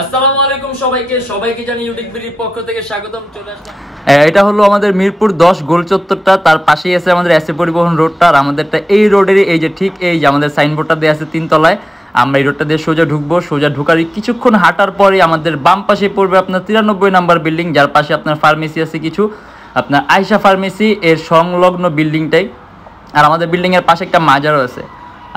আসসালামু আলাইকুম সবাইকে জানি ইউটিউবড পক্ষ থেকে স্বাগতম। চলে আসলাম, এটা হলো আমাদের মিরপুর 10 গোল চত্বরটা, তার পাশেই আছে আমাদের এসএ পরিবহন রোডটা। আর আমাদেরটা এই রোডেরই এই যে ঠিক এই যে আমাদের সাইনবোর্ডটা দেওয়া আছে 3 তলায়। আমরা এই রোডটা দিয়ে সোজা ঢুকবো, সোজা ঢুকার কিছুক্ষণ হাঁটার পরে আমাদের বাম পাশে পড়বে আপনার 93 নাম্বার বিল্ডিং, যার পাশে আপনার ফার্মেসি আছে কিছু, আপনার আয়শা ফার্মেসি এর সংলগ্ন বিল্ডিংটাই। আর আমাদের বিল্ডিংয়ের পাশে একটা মাজারও আছে।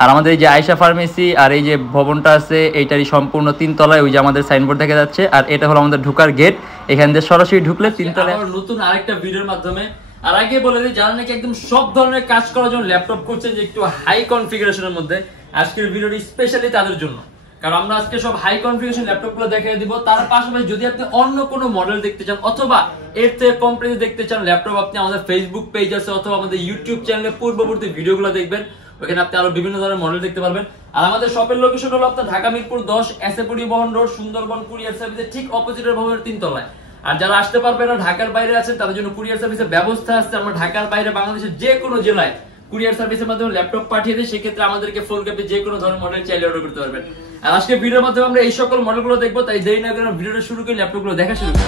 আর আমাদের এই যে আয়শা ফার্মেসি আর এই যে ভবনটা আছে এইটারই সম্পূর্ণ 3 তলায়, ওই যে আমাদের সাইনবোর্ড দেখা যাচ্ছে। আর এটা হলো আমাদের ঢোকার গেট, এখান দিয়ে সরাসরি ঢুকলে 3 তলায় নতুন আরেকটা ভিডিওর মাধ্যমে। আর আগে বলে দিই, যারা নাকি একদম সব ধরনের কাজ করার জন্য ল্যাপটপ করছেন যে একটু হাই কনফিগারেশনের মধ্যে, আজকের ভিডিওটি স্পেশালি তাদের জন্য। কারণ আমরা আজকে সব হাই কনফিগারেশন ল্যাপটপগুলো দেখিয়ে দিব। তার পাশাপাশি যদি আপনি অন্য কোনো মডেল দেখতে চান অথবা এর থেকে কম প্রাইসে দেখতে চান ল্যাপটপ, আপনি আমাদের ফেসবুক পেজ আছে অথবা আমাদের ইউটিউব চ্যানেলে পূর্ববর্তী ভিডিওগুলো দেখবেন, ওখানে আপনি আরো বিভিন্ন ধরনের মডেল দেখতে পারবেন। আর আমাদের শপের লোকেশন হলো আপনার ঢাকা মিরপুর 10 এসএ পরিবহন রোড, সুন্দরবন কুরিয়ার সার্ভিসের ঠিক অপোজিটের ভবনের 3 তলায়। আর যারা আসতে পারবে না, ঢাকার বাইরে আছেন, তাদের জন্য কুরিয়ার সার্ভিসের ব্যবস্থা আছে। আমরা ঢাকার বাইরে বাংলাদেশের যে কোনো জেলায় কুরিয়ার সার্ভিসের মাধ্যমে ল্যাপটপ পাঠিয়ে দিই, সেক্ষেত্রে আমাদেরকে ফোন করে যে কোনো ধরনের মডেল চাইলে অর্ডার করতে পারবেন। আর আজকে ভিডিওর মাধ্যমে আমরা এই সকল মডেলগুলো দেখবো, তাই দেরি না করে ভিডিওটা শুরু করে ল্যাপটপগুলো দেখা শুরু করি।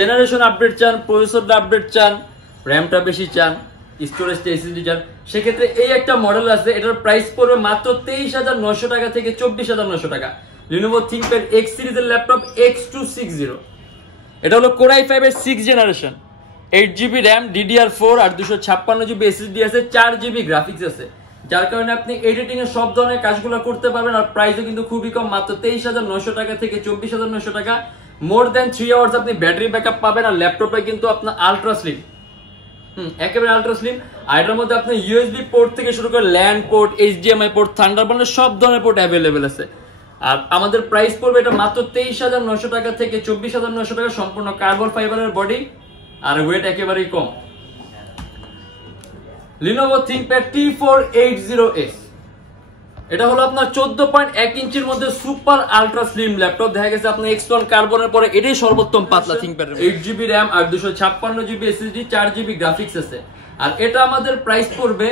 জেনারেশন আপডেট চান, প্রসেসরটা আপডেট চান, র‍্যামটা বেশি চান, স্টোরেজটা এসএসডি চান, সেক্ষেত্রে এই একটা মডেল আছে। এটার প্রাইস পড়বে মাত্র 23,900 টাকা থেকে 24,900 টাকা। Lenovo ThinkPad X সিরিজের ল্যাপটপ X260। এটা হলো Core i5 এর 6th generation, 8GB RAM, DDR4 আর 256GB SSD আছে, 4GB গ্রাফিক্স আছে, যার কারণে আপনি এডিটিং এর সব ধরনের কাজগুলো করতে পারবেন। আর প্রাইসও কিন্তু খুবই কম, মাত্র 23,900 টাকা থেকে 24,900 টাকা। মোর দেন 3 আওয়ার্স আপনি ব্যাটারি ব্যাকআপ পাবেন। আর ল্যাপটপে কিন্তু আপনার আলট্রা স্লিম, একেবারে আলট্রা স্লিম। আর এটার মধ্যে আপনি ইউএসবি পোর্ট থেকে শুরু করে ল্যান্ড পোর্ট, এইচডিএমআই পোর্ট, থান্ডারবার্ডের সব ধরনের পোর্ট অ্যাভেলেবেল আছে। আর আমাদের প্রাইস পড়বে এটা মাত্র 23,900 টাকা থেকে 24,900 টাকা। সম্পূর্ণ কার্বন ফাইবারের বডি আর ওয়েট একেবারেই কম। Lenovo ThinkPad T480S, এটা হলো আপনার 14.1 ইঞ্চির মধ্যে সুপার আলট্রা স্লিম ল্যাপটপ। দেখা গেছে আপনার X1 কার্বনের পরে এটাই সর্বোত্তম পাতলা ThinkPad। 8GB RAM আর 256GB SSD, 4GB গ্রাফিক্স আছে। আর এটা আমাদের প্রাইস পড়বে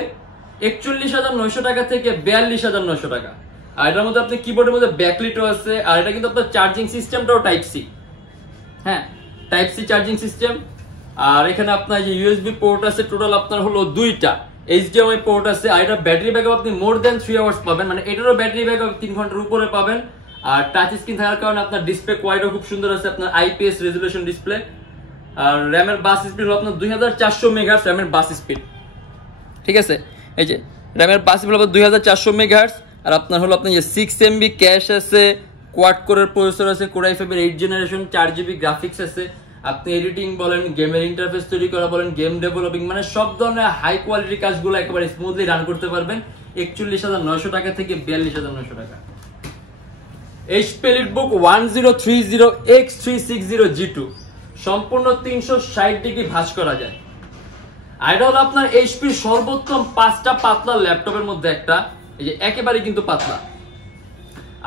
41,900 টাকা থেকে 42,900 টাকা। আর এটার মধ্যে আপনি কিবোর্ডের মধ্যে ব্যাকলিটও আছে। আর এটা কিন্তু আপনার চার্জিং সিস্টেমটাও টাইপ সি, হ্যাঁ টাইপ সি চার্জিং সিস্টেম। আর এখানে আপনার যে ইউএসবি পোর্ট আছে টোটাল আপনার হলো 2টা, এইচডিএমআই পোর্ট আছে। আর এটা ব্যাটারি ব্যাকআপ আপনি মোর দেন 3 আওয়ার্স পাবেন, মানে এটারও ব্যাটারি ব্যাকআপ 3 ঘন্টার উপরে পাবেন। আর টাচ স্ক্রিন থাকার কারণে আপনার ডিসপ্লে কোয়ালিটিও খুব সুন্দর আছে, আপনার আইপিএস রেজোলিউশন ডিসপ্লে। আর র‍্যামের বাস স্পিড হলো আপনার 2400 মেগাহার্টজ র‍্যামের বাস স্পিড, ঠিক আছে। এই যে র‍্যামের বাস স্পিড হলো 2400 মেগাহার্টজ। আর আপনার হলো আপনার যে 6MB ক্যাশ আছে, কোয়াড কোরের প্রসেসর আছে, Core i5 এর 8th জেনারেশন, 4GB গ্রাফিক্স আছে। আপনি এডিটিং বলেন, গেমের ইন্টারফেস তৈরি করা বলেন, গেম ডেভেলপিং, মানে সব ধরনের হাই কোয়ালিটির কাজগুলো একেবারে স্মুথলি রান করতে পারবেন 41,900 টাকা থেকে 42,900 টাকা। HP EliteBook 1030 X360 G2, সম্পূর্ণ 360 ডিগ্রি ভাঁজ করা যায়। আর এটা হলো আপনার HP সর্বোত্তম 5টা পাতলা ল্যাপটপের মধ্যে একটা, এই যে একেবারে কিন্তু পাতলা।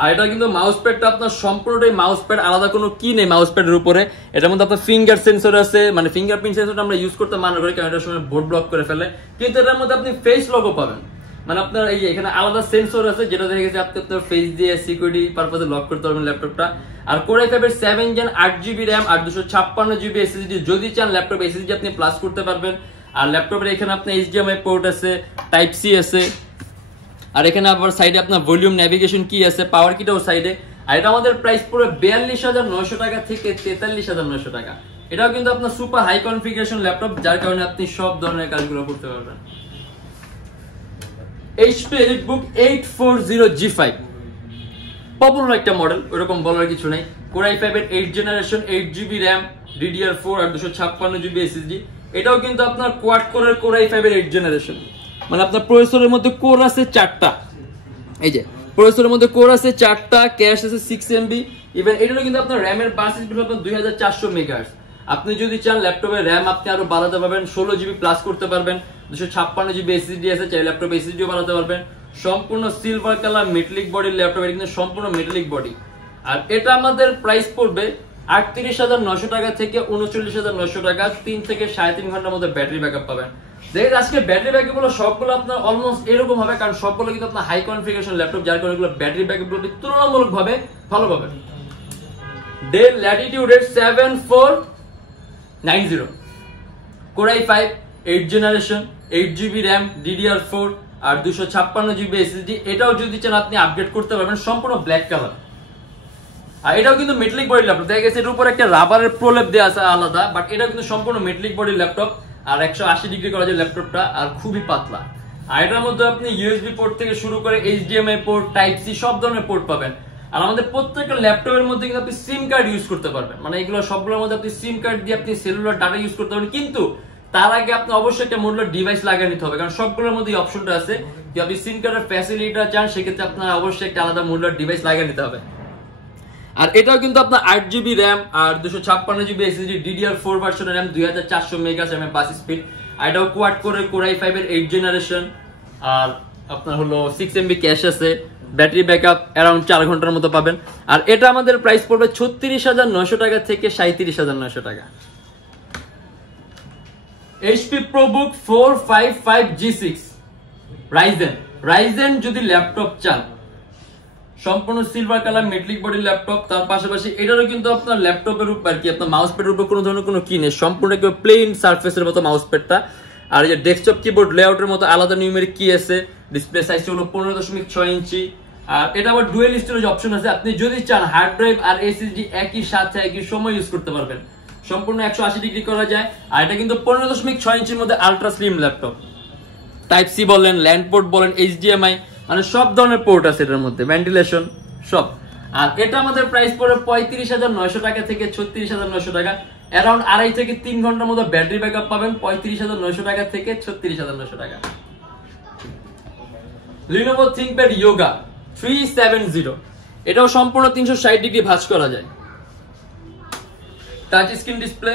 আর এটা কিন্তু মাউস প্যাডটা আপনার সম্পূর্ণটাই মাউস প্যাড, আলাদা কোনো কি নেই মাউস প্যাডের উপরে। এটার মধ্যে আপনার ফিঙ্গার সেন্সর আছে, মানে ফিঙ্গারপ্রিন্ট সেন্সরটা আমরা ইউজ করতে মানা করি কারণ এটার সময় বোর্ড ব্লক করে ফেলে, কিন্তু এটার মধ্যে আপনি ফেস লগও পাবেন। মানে আপনার এই যে এখানে আলাদা সেন্সর আছে যেটা দেখে গেছে আপনি আপনার ফেস দিয়ে সিকিউরিটি পারপাসে লক করতে পারবেন ল্যাপটপটা। আর Core i5 এর 7 Gen 8GB RAM আর 256GB SSD, যদি চান ল্যাপটপ SSD আপনি প্লাস করতে পারবেন। আর ল্যাপটপের এখানে আপনার এইচডিএমআই পোর্ট আছে, টাইপ সি আছে। আর এখানে আবার সাইডে আপনার ভলিউম নেভিগেশন কি আছে, পাওয়ার কিটাও সাইডে। আর এটা আমাদের প্রাইস পুরো 42,900 টাকা থেকে 43,900 টাকা। এটাও কিন্তু আপনার সুপার হাই কনফিগারেশন ল্যাপটপ, যার কারণে আপনি সব ধরনের কাজগুলো করতে পারবেন। HP EliteBook 840 G5, পপুলার একটা মডেল, ওরকম বলার কিছু নাই। Core i5 এর 8th generation, 8GB RAM, DDR4 আর 256GB SSD। এটাও কিন্তু আপনার কোয়াড কোরের Core i5 এর 8th জেনারেশন, মানে আপনার প্রসেসরের মধ্যে কোর আছে 4টা। এই যে প্রসেসরের মধ্যে কোর আছে 4টা, ক্যাশ আছে 6MB। ইভেন এটারও কিন্তু আপনার র‍্যামের বাস স্পিড হবে 2400 মেগাহার্টজ। আপনি যদি চান ল্যাপটপের র‍্যাম আপনি আরো বাড়াতে পারবেন, 16GB প্লাস করতে পারবেন। 256 জিবি এসএসডি আছে, চাইলে ল্যাপটপ এসএসডিও বানাতে পারবেন। সম্পূর্ণ সিলভার কালার মেটালিক বডির ল্যাপটপ, এটা কিন্তু সম্পূর্ণ মেটালিক বডি। আর এটা আমাদের প্রাইস পড়বে 38,900 টাকা থেকে 39,900 টাকা। 3 থেকে 3.5 ঘন্টার মধ্যে ব্যাটারি ব্যাকআপ পাবেন। দেখেন আজকে ব্যাটারি ব্যাকআপ গুলো সবগুলো আপনার অলমোস্ট এরকম হবে, কারণ সবগুলো কিন্তু আপনার হাই কনফিগারেশন ল্যাপটপ, যার কারণে এগুলো ব্যাটারি ব্যাকআপ গুলো তুলনামূলকভাবে ভালো পাবেন। ডেল ল্যাটিটিউডের 7490 Core i5 8 generation, 8GB RAM, DDR4 আর 256GB SSD। এটাও যদি চান আপনি আপডেট করতে পারবেন, সম্পূর্ণ ব্ল্যাক কালার। আর এটাও কিন্তু মেটালিক বডি ল্যাপটপ, দেখা গেছে এর উপর একটা রাবারের প্রলেপ দেওয়া আছে আলাদা, বাট এটা কিন্তু সম্পূর্ণ মেটালিক বডি ল্যাপটপ। আর 180 ডিগ্রি করা যায় ল্যাপটপটা, আর খুবই পাতলা। আর এটার মধ্যে আপনি ইউএসবি পোর্ট থেকে শুরু করে HDMI পোর্ট, টাইপ সি সব ধরনের পোর্ট পাবেন। আর আমাদের প্রত্যেকটা ল্যাপটপের মধ্যে কিন্তু আপনি সিম কার্ড ইউজ করতে পারবেন, মানে এগুলো সবগুলোর মধ্যে আপনি সিম কার্ড দিয়ে আপনি সেলুলার ডাটা ইউজ করতে পারবেন। কিন্তু তার আগে আপনি অবশ্যই একটা মডুলার ডিভাইস লাগিয়ে নিতে হবে, কারণ সবগুলোর মধ্যে এই অপশনটা আছে যে আপনি সিম কার্ডের ফ্যাসিলিটিটা চান, সেক্ষেত্রে আপনার অবশ্যই একটা আলাদা মডুলার ডিভাইস লাগিয়ে নিতে হবে। আর এটাও কিন্তু আপনার 8GB RAM আর 256GB SSD, DDR4 ভার্সনের RAM, 2400 মেগাহার্টজ বাস স্পিড। আর এটাও কোয়াড করে Core i5 এর 8 জেনারেশন, আর আপনার হলো 6MB ক্যাশ আছে, ব্যাটারি ব্যাকআপ অ্যারাউন্ড 4 ঘন্টার মতো পাবেন। আর এটা আমাদের প্রাইস পড়বে 36,900 টাকা থেকে 37,900 টাকা। HP ProBook 455G6 Ryzen যদি ল্যাপটপ চান, সম্পূর্ণ silver colour metallic body laptop. তার পাশাপাশি এটারও কিন্তু আপনার ল্যাপটপের উপর আর কি আপনার মাউস প্যাডের উপর কোনো ধরনের কোনো কি নেই, সম্পূর্ণ একদম প্লেন সারফেসের মতো মাউস প্যাডটা। আর এই যে ডেস্কটপ কিবোর্ড লেআউটের মতো আলাদা নিউমেরিক কি আছে, ডিসপ্লে সাইজ হলো 15.6 ইঞ্চি। আর এটা আবার ডুয়েল স্টোরেজ অপশন আছে, আপনি যদি চান হার্ড ড্রাইভ আর এসএসডি একই সাথে একই সময় ইউজ করতে পারবেন। সম্পূর্ণ 180 ডিগ্রি করা যায়। আর এটা কিন্তু 15.6 ইঞ্চির মধ্যে ultra slim laptop. Type C বলেন, ল্যান্ড পোর্ট বলেন, HDMI মানে সব ধরনের পোর্ট আছে এটার মধ্যে, ভেন্টিলেশন সব। আর এটা আমাদের প্রাইস পড়ে 35,900 টাকা থেকে 36,900 টাকা। অ্যারাউন্ড 2.5 থেকে 3 ঘন্টার মতো ব্যাটারি ব্যাকআপ পাবেন 35,900 টাকা থেকে 36,900 টাকা। Lenovo ThinkPad Yoga 370, এটাও সম্পূর্ণ 360 ডিগ্রি ভাঁজ করা যায়। Touch screen display,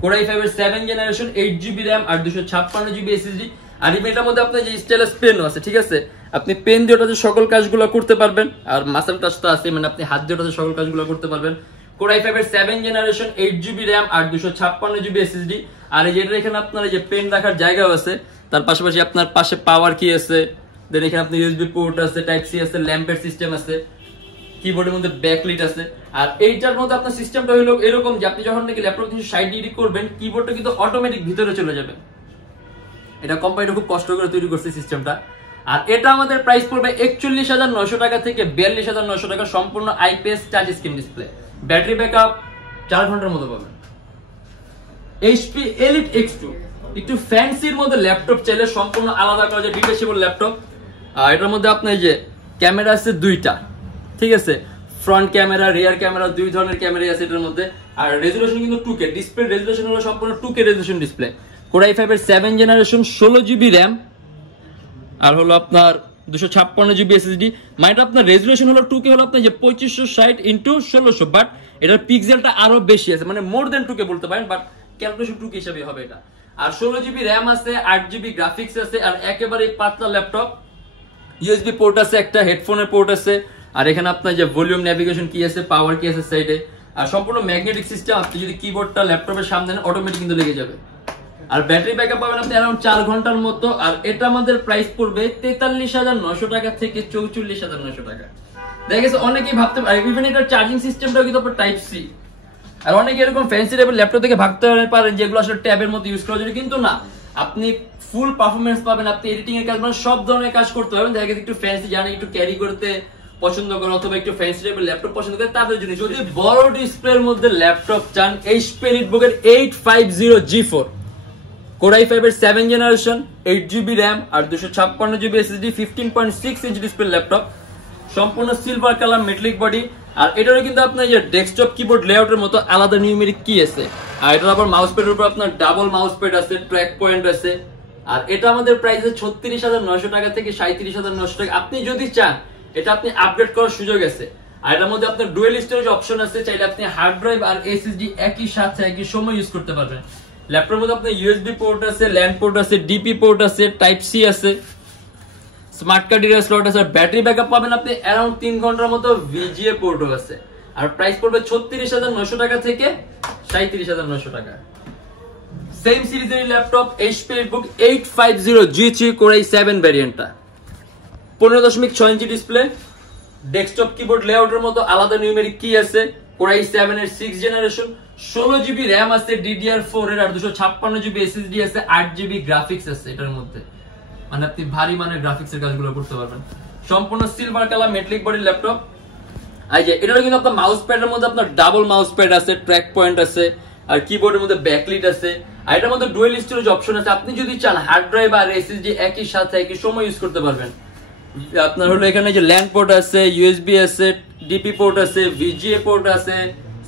Core i5 এর 7 জেনারেশন, 8GB RAM আর 256GB SSD। আর এটার মধ্যে আপনার যে স্টাইলাস পেনও আছে, ঠিক আছে, আপনি পেন দিয়ে ওটাতে সকল কাজগুলো করতে পারবেন। আর মাসেল টাচটা আছে, মানে আপনি হাত দিয়ে ওটাতে সকল কাজগুলো করতে পারবেন। Core i5 এর 7 জেনারেশন, 8GB RAM আর 256GB SSD। আর এই যেটা এখানে আপনার এই যে পেন রাখার জায়গাও আছে, তার পাশাপাশি আপনার পাশে পাওয়ার কি আছে, দেন এখানে আপনার ইউএসবি পোর্ট আছে, টাইপ সি আছে, ল্যাম্পের সিস্টেম আছে, কিবোর্ডের মধ্যে ব্যাকলাইট আছে। আর এইটার মধ্যে আপনার সিস্টেমটা হলো এরকম যে আপনি যখন নাকি ল্যাপটপ 360 ডিগ্রি করবেন, কিবোর্ডটা কিন্তু অটোমেটিক ভিতরে চলে যাবে। এটা কোম্পানিটা খুব কষ্ট করে তৈরি করছে সিস্টেমটা। আর এটা আমাদের প্রাইস পড়বে 41,900 টাকা থেকে 42,900 টাকা। সম্পূর্ণ IPS touch screen display, battery backup 4 ঘন্টার মতো পাবেন। HP Elite X2 একটু ফ্যান্সির মধ্যে ল্যাপটপ চাইলে সম্পূর্ণ আলাদা করা যায়, ডিটেচেবল ল্যাপটপ। আর এটার মধ্যে আপনার যে ক্যামেরা আছে 2টা, ঠিক আছে, ফ্রন্ট ক্যামেরা, রিয়ার ক্যামেরা, 2 ধরনের ক্যামেরা আছে এটার মধ্যে। আর রেজুলেশন কিন্তু 2K, ডিসপ্লে রেজুলেশন হলো সম্পূর্ণ 2K resolution display. Core i5 এর 7 জেনারেশন, 16GB RAM আর হলো আপনার 256GB SSD। মানে আপনার রেজুলেশন হলো 2K, হলো আপনার যে 2560x1600, বাট এটার পিক্সেলটা আরো বেশি আছে, মানে মোর দেন 2K বলতে পারেন, বাট ক্যালকুলেশন 2K হিসাবে হবে এটা। আর 16GB RAM আছে, 8GB গ্রাফিক্স আছে। আর একেবারে পাতলা ল্যাপটপ, ইউএসবি পোর্ট আছে, একটা হেডফোনের পোর্ট আছে। আর এখানে আপনার যে ভলিউম, নেভিগেশন কি আছে, পাওয়ার কি আছে সাইডে। আর সম্পূর্ণ ম্যাগনেটিক সিস্টেম, আপনি যদি কিবোর্ডটা ল্যাপটপের সামনে অটোমেটিক কিন্তু লেগে যাবে। আর ব্যাটারি ব্যাকআপ পাবেন আপনি অ্যারাউন্ড 4 ঘন্টার মতো। আর এটা আমাদের প্রাইস পড়বে 43,900 টাকা থেকে 44,900 টাকা। দেখা গেছে অনেকেই ভাবতে পারে ইভেন এটার চার্জিং সিস্টেমটাও কিন্তু আপনার টাইপ সি। আর অনেকে এরকম ফ্যান্সি টাইপের ল্যাপটপ থেকে ভাবতে পারেন যেগুলো আসলে ট্যাবের মতো ইউজ করার জন্য, কিন্তু না, আপনি ফুল পারফরমেন্স পাবেন। আপনি এডিটিং এর কাজ, মানে সব ধরনের কাজ করতে পারবেন। দেখা গেছে একটু ফ্যান্সি জানে, একটু ক্যারি করতে পছন্দ করেন, অথবা একটু ফ্যান্সি টাইপের ল্যাপটপ পছন্দ করেন, তাদের জন্য। যদি বড় ডিসপ্লের মধ্যে ল্যাপটপ চান, HP EliteBook এর 850G4, Core i5 এর 7 জেনারেশন, 8GB RAM আর 256GB SSD, 15.6 inch display laptop, সম্পূর্ণ সিলভার কালার মেটালিক বডি। আর এটারও কিন্তু আপনার যে ডেস্কটপ কিবোর্ড লেআউটের মতো আলাদা নিউমেরিক কি আছে। আর এটার আবার মাউস প্যাডের উপর আপনার ডাবল মাউস প্যাড আছে, ট্র্যাক পয়েন্ট আছে। আর এটা আমাদের প্রাইস 36,900 টাকা থেকে 37,900 টাকা। আপনি যদি চান এটা আপনি আপডেট করার সুযোগ আছে। আর এটার মধ্যে আপনার ডুয়েল স্টোরেজ অপশন আছে, চাইলে আপনি হার্ড ড্রাইভ আর এসএসডি একই সাথে একই সময় ইউজ করতে পারবেন। ল্যাপটপের মধ্যে আপনার ইউএসবি পোর্ট আছে, ল্যান্ড পোর্ট আছে, ডিপি পোর্ট আছে, টাইপ সি আছে, স্মার্ট কার্ড রিডার স্লট আছে, ব্যাটারি ব্যাকআপ পাবেন আপনি অ্যারাউন্ড 3 ঘন্টার মতো, ভিজিএ পোর্টও আছে। আর প্রাইস পড়বে 36,900 টাকা থেকে 37,900 টাকা। সেম সিরিজের laptop HP EliteBook 850G3 Core i7 ভ্যারিয়েন্টটা, 15.6 inch display, desktop keyboard লেআউটের মতো আলাদা নিউমেরিক কি আছে, Core i7 এর 6th জেনারেশন, 16GB RAM আছে DDR4 এর, আর 256GB SSD আছে, 8GB গ্রাফিক্স আছে এটার মধ্যে, মানে আপনি ভারী মানের গ্রাফিক্স এর কাজগুলো করতে পারবেন। সম্পূর্ণ silver colour metallic body laptop. এই যে এটারও কিন্তু আপনার মাউস প্যাডের মধ্যে আপনার ডাবল মাউস প্যাড আছে, ট্র্যাক পয়েন্ট আছে, আর কিবোর্ডের মধ্যে ব্যাকলিট আছে, আর এটার মধ্যে ডুয়াল স্টোরেজ অপশন আছে। আপনি যদি চান হার্ড ড্রাইভ আর এসএসডি একই সাথে একই সময় ইউজ করতে পারবেন। আপনার হলো এখানে যে ল্যান্ড পোর্ট আছে, ইউএসবি আছে, ডিপি পোর্ট আছে, ভিজিএ পোর্ট আছে,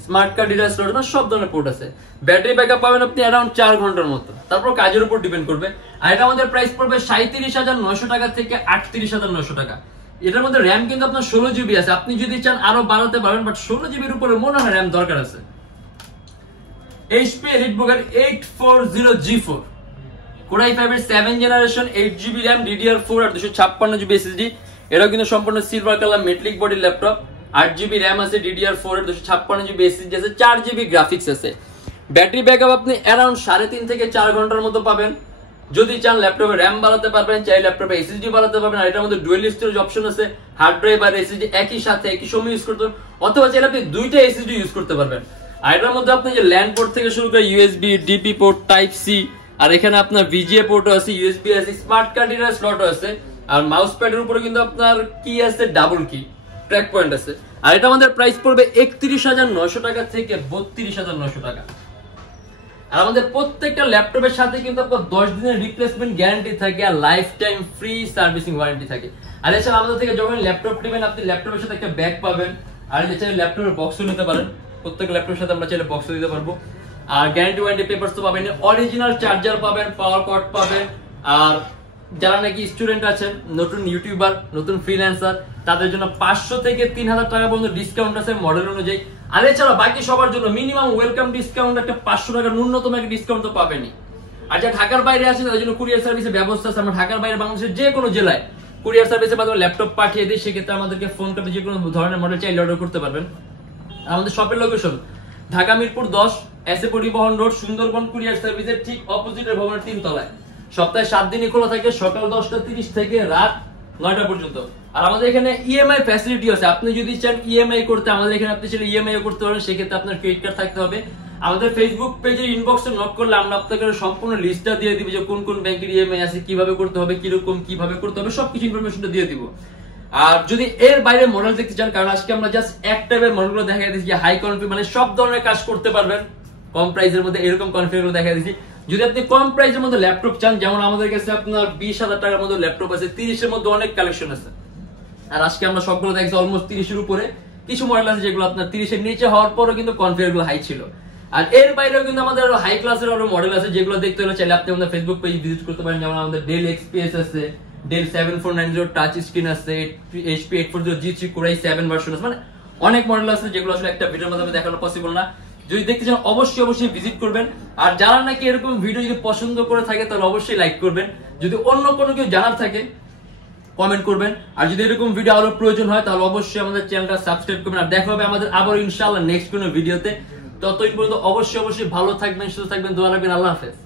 স্মার্ট কার্ড রিডার স্লট, সব ধরনের পোর্ট আছে। ব্যাটারি ব্যাকআপ পাবেন আপনি অ্যারাউন্ড 4 ঘন্টার মতো, তারপর কাজের উপর ডিপেন্ড করবে। আর এটা আমাদের প্রাইস পড়বে 37,900 টাকা থেকে 38,900 টাকা। এটার মধ্যে র্যাম কিন্তু আপনার 16GB আছে, আপনি যদি চান আরো বাড়াতে পারবেন, বাট 16GBর উপরে মনে হয় র্যাম দরকার আছে। HP EliteBook 840G4 Core i5 এর 7th generation, 8GB RAM, DDR4 আর 256GB SSD। এটাও কিন্তু সম্পূর্ণ silver colour metallic body laptop, 8GB RAM আছে, DDR4 এর 256GB SSD আছে, 4GB গ্রাফিক্স আছে। ব্যাটারি ব্যাকআপ আপনি অ্যারাউন্ড 3.5 থেকে 4 ঘন্টার মতো পাবেন। যদি চান ল্যাপটপে র্যাম বাড়াতে পারবেন, চাই ল্যাপটপে এসএসডি বাড়াতে পারবেন। আর এটার মধ্যে ডুয়াল স্টোরেজ অপশন আছে, হার্ড ড্রাইভ আর এসএসডি একই সাথে একই সময় ইউজ করতে পারবেন, অথবা চাইলে আপনি দুইটা এসএসডি ইউজ করতে পারবেন। আর এটার মধ্যে আপনি যে ল্যান্ড পোর্ট থেকে শুরু করে USB, DP port, type C, আর এখানে আপনার ভিজিএ পোর্টও আছে, ইউএসবি আছে, স্মার্ট কার্ড রিডার স্লটও আছে, আর মাউস প্যাডের উপরে কিন্তু আপনার কি আছে, ডাবল কি, ট্র্যাক পয়েন্ট আছে। আর এটা আমাদের প্রাইস পড়বে 31,900 টাকা থেকে 32,900 টাকা। আর আমাদের প্রত্যেকটা ল্যাপটপের সাথে কিন্তু আপনার 10 দিনের রিপ্লেসমেন্ট গ্যারান্টি থাকে, আর life time free servicing warranty থাকে। আর এছাড়া আমাদের থেকে যখন ল্যাপটপ নেবেন, আপনি ল্যাপটপের সাথে একটা ব্যাগ পাবেন, আর এছাড়া ল্যাপটপের বক্সও নিতে পারেন। প্রত্যেক ল্যাপটপের সাথে আমরা চাইলে বক্সও দিতে পারবো। আর গ্যারান্টি ওয়ারেন্টি পেপারস তো পাবেন, অরিজিনাল চার্জার পাবেন, পাওয়ার কর্ড পাবেন। আর যারা নাকি স্টুডেন্ট আছেন, নতুন ইউটিউবার, নতুন ফ্রিল্যান্সার, তাদের জন্য 500 থেকে 3,000 টাকা পর্যন্ত ডিসকাউন্ট আছে মডেল অনুযায়ী। আর এছাড়া বাকি সবার জন্য মিনিমাম ওয়েলকাম ডিসকাউন্ট একটা 500 টাকা ন্যূনতম একটা ডিসকাউন্ট তো পাবেনই। আর যারা ঢাকার বাইরে আছেন তাদের জন্য কুরিয়ার সার্ভিসের ব্যবস্থা আছে। আমরা ঢাকার বাইরে বাংলাদেশের যে কোনো জেলায় কুরিয়ার সার্ভিসের মাধ্যমে ল্যাপটপ পাঠিয়ে দিই, সেক্ষেত্রে আমাদেরকে ফোন করে যে কোনো ধরনের মডেল চাইলে অর্ডার করতে পারবেন। আমাদের শপের লোকেশন ঢাকা মিরপুর 10, এসএ পরিবহন রোড, সুন্দরবন কুরিয়ার সার্ভিসের ঠিক অপোজিটের ভবনের 3 তলায়। সপ্তাহে 7 দিনই খোলা থাকে, সকাল 10:30 থেকে রাত 9টা পর্যন্ত। আর আমাদের এখানে ইএমআই ফ্যাসিলিটি আছে, আপনি যদি চান ইএমআই করতে, আমাদের এখানে আপনি চাইলে ইএমআই করতে পারেন। সেক্ষেত্রে আপনার ক্রেডিট কার্ড থাকতে হবে। আমাদের ফেসবুক পেজে ইনবক্সে নক করলে আমরা আপনাকে সম্পূর্ণ লিস্টটা দিয়ে দিব, যে কোন কোন ব্যাংকের ইএমআই আছে, কিভাবে করতে হবে, কিরকম কিভাবে করতে হবে, সবকিছু ইনফরমেশনটা দিয়ে দিব। আর যদি এর বাইরে মডেল দেখতে চান, কারণ আজকে আমরা জাস্ট এক টাইপের মডেলগুলো দেখা দিচ্ছি, যে হাই কনফিগ, মানে সব ধরনের কাজ করতে পারবেন কম প্রাইসের মধ্যে, এরকম কনফিগারগুলো দেখা দিচ্ছি। যদি আপনি কম প্রাইসের মধ্যে ল্যাপটপ চান, যেমন আমাদের কাছে আপনার 20,000 টাকার মধ্যে ল্যাপটপ আছে, 30-এর মধ্যে অনেক কালেকশন আছে। আর আজকে আমরা সবগুলো দেখছি অলমোস্ট 30-এর উপরে। কিছু মডেল আছে যেগুলো আপনার 30-এর নিচে হওয়ার পরও কিন্তু কনফিগারগুলো হাই ছিল। আর এর বাইরেও কিন্তু আমাদের আরো হাই ক্লাসের আরো মডেল আছে, যেগুলো দেখতে হলে চাইলে আপনি আমাদের ফেসবুক পেজ ভিজিট করতে পারেন। যেমন আমাদের ডেল এক্সপিএস আছে, ডেল 7490 টাচ স্ক্রিন আছে, HP 840G3 Core i7 version আছে, মানে অনেক মডেল আছে যেগুলো আসলে একটা ভিডিওর মাধ্যমে দেখানো পসিবল না। যদি দেখতে চান অবশ্যই ভিজিট করবেন। আর যারা নাকি এরকম ভিডিও যদি পছন্দ করে থাকে, তাহলে অবশ্যই লাইক করবেন। যদি অন্য কোনো কেউ জানার থাকে কমেন্ট করবেন। আর যদি এরকম ভিডিও আরো প্রয়োজন হয়, তাহলে অবশ্যই আমাদের চ্যানেলটা সাবস্ক্রাইব করবেন। আর দেখা হবে আমাদের আবার ইনশাআল্লাহ নেক্সট কোনো ভিডিওতে। ততদিন পর্যন্ত অবশ্যই ভালো থাকবেন, সুস্থ থাকবেন, দোয়া রাখবেন। আল্লাহ হাফেজ।